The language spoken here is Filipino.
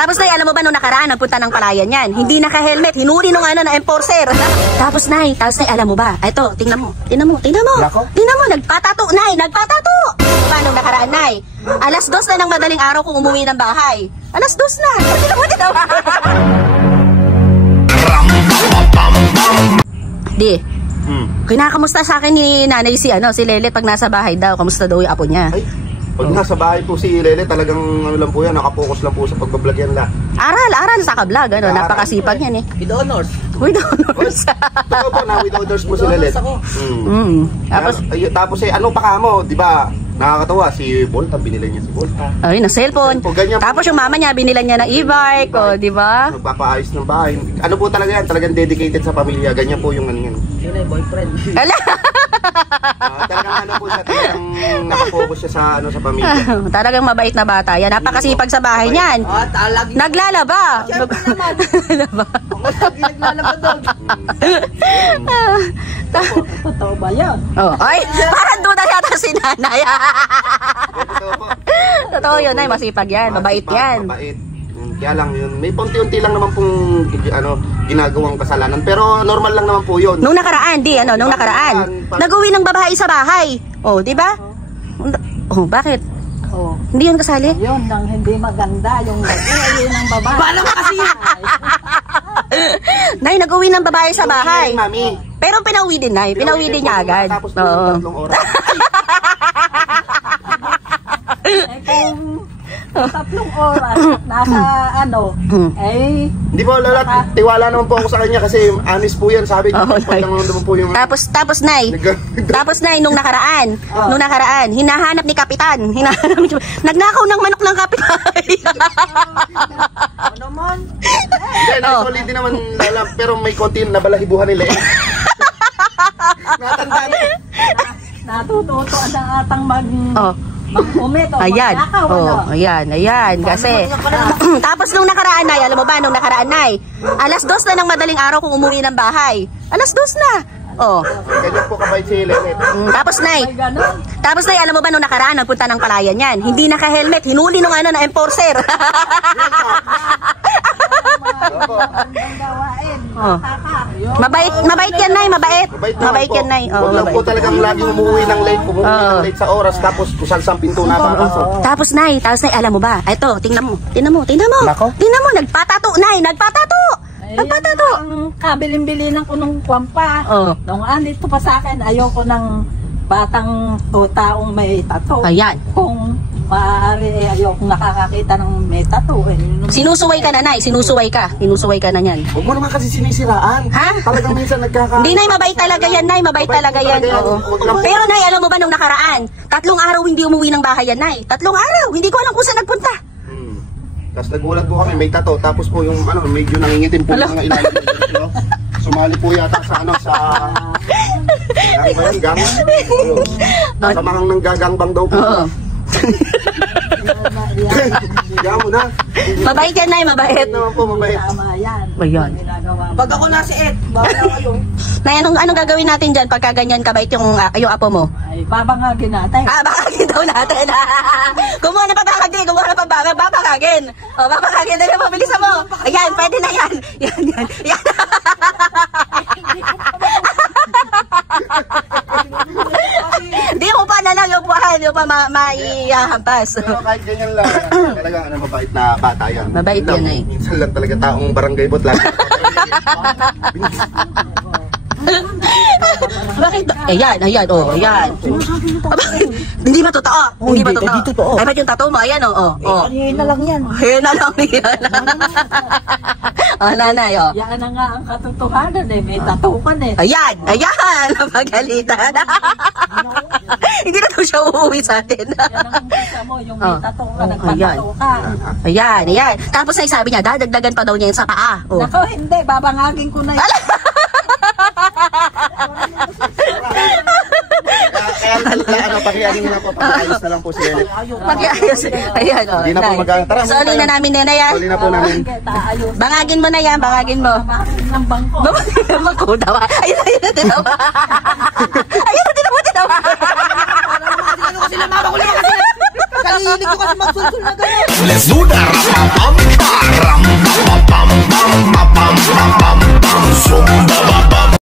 Tapos Nay, alam mo ba nung nakaraan, nagpunta ng palayan yan. Hindi naka-helmet, hinuli nung na enforcer. Tapos Nay, alam mo ba? Ito, tingnan mo. Tingnan mo. Nagpatato, Nay, nagpatato. Paano nakaraan, Nay? Alas 2 na ng madaling araw kung umuwi ng bahay. Alas 2 na. Tingnan mo. Di. Kinakamusta sa akin ni nanay si Lele pag nasa bahay daw. Kamusta daw yung apo niya? Ay, pag nasa bahay po si Lele, talagang lang po yan, nakapokus lang po sa pagbablog yan lang. Aral sa ka-vlog, napakasipag yan eh. With honors. Totoo po na with honors po si Lele. Tapos ano pa ka mo, di ba? Nakakatawa, si Volta, binilan niya si Volta. Ay, ng cellphone. Tapos yung mama niya, binilan niya ng e-bike, di ba? Nagpapaayos ng bahay. Ano po talaga yan? Talagang dedicated sa pamilya. Ganyan po yung ano yan. Yun ay boyfriend. Ala! Talagang po siya, talagang nakafocus siya sa pamilya. Talagang mabait na bata yan. Napakasipag sa bahay niyan. Naglalaba. Naglalaba doon. Totoo ba yan? Ay, parang duda yata si nanay. Totoo yun, Nay. Masipag yan. Mabait yan. Mabait. Kaya lang yun. May punti-unti lang naman pong ginagawang kasalanan. Pero normal lang naman po yun. Nung nakaraan, nag-uwi ng babae sa bahay. Di ba? Bakit? Hindi yun kasali? Yun, nang hindi maganda. Yung nag-uwi ng babae. Paano mo kasi yan? Nay, nag-uwi ng babae sa bahay. Mami. Pero pinauwi din, Nay. Pinauwi din niya agad. Tapos 3 oras. Kung 3 oras nasa hindi po tiwala naman po ako sa kanya kasi honest po yan, sabi ko. Tapos Nay, nung nakaraan, hinahanap ni Kapitan. Nagnakaw ng manok ng kapitbahay. Ano naman? Solid din naman, pero may konti na balahibuhan nila eh. Natututo ang atang mag-umit o magnakaw. Ayan. Kasi, tapos nung nakaraan, Nay, alam mo ba, alas 2 na ng madaling araw kung umuwi ng bahay. Alas 2 na. Ganyan po kabait si Lele. Tapos Nay, alam mo ba nung nakaraan, nagpunta ng palayan yan. Hindi naka-helmet, hinuli nung na enforcer. Mabait yan, Nay, mabait yan, Nay. Huwag lang po talagang lagi umuwi ng late sa oras, tapos kusal sa pinto na papasok. Tapos Nay, alam mo ba, ito, tingnan mo, nagpatato, Nay, nagpatato. Ang kabilin-bilinan ko nung kwampa. Nung andito pa sa akin, ayoko ng batang o taong may tato. Ayan. Kung maaari, ayoko nakakakita ng may tato. Sinusuway ka na, Nay. Sinusuway ka na yan. Huwag mo naman kasi sinisiraan. Ha? Talagang minsan Hindi, Nay, mabait talaga yan, Nay. Mabait talaga yan. Pero Nay, alam mo ba nung nakaraan, 3 araw hindi umuwi ng bahay yan, Nay. 3 araw. Hindi ko alam kung saan nagpunta. Tapos nagulat po kami, may tato. Tapos po yung medyo nangingitim po yung mga ilalim. Sumali po yata sa gang. Sa mga nanggagangbang daw po. Gamo na. Mabait yan, Nay, mabait. Naman po, mabait. Tama yan. Ayan. Pag ako nasa bawal kayo. Nay, anong gagawin natin dyan pagka ganyan kabait yung apo mo? Ay, babangagin natin. Babangagin daw natin. Kumuha na babangagin. Babangagin. Babangagin na lang, mabilisan mo. Ayan, pwede na yan. Yan. Hindi mo pa na lang yung maihampas. Pero kahit ganyan lang, talagang mabait na bata yan. Mabait yan, Nay. Minsan lang talaga taong barangay bot lang. Bakit? Ayan. Hindi ba totoo? Hindi totoo. Ay, ba't yung tattoo mo? Ayan, Kanina lang yan. Ayan na lang yan. Nanay, Yan na nga ang katotohanan may tattoo ka Ayan. Napagalitan. Hindi na daw siya uuwi sa atin. Yan ang umpisa mo, yung may tattoo ka, nagpatattoo ka. Ayan. Tapos sabi niya, dadagdagan pa daw niya yung sa paa. Nako, hindi. Babangagin ko na yun. Pakiayos na po. Pakiayos na lang po si Lele. Pakiayos. Ayan, Hindi na po mag-tara. Soli na namin, Nena, yan. Soli na po namin. Bangagin mo na yan, bangagin mo. Bangagin ng bangko. Bangagin ng bangko, dawa. Ayun na tinawa. Ano kasi lamang ako lang kasi. Kalilig ko kasi magsulsul na gano'n. Let's do that.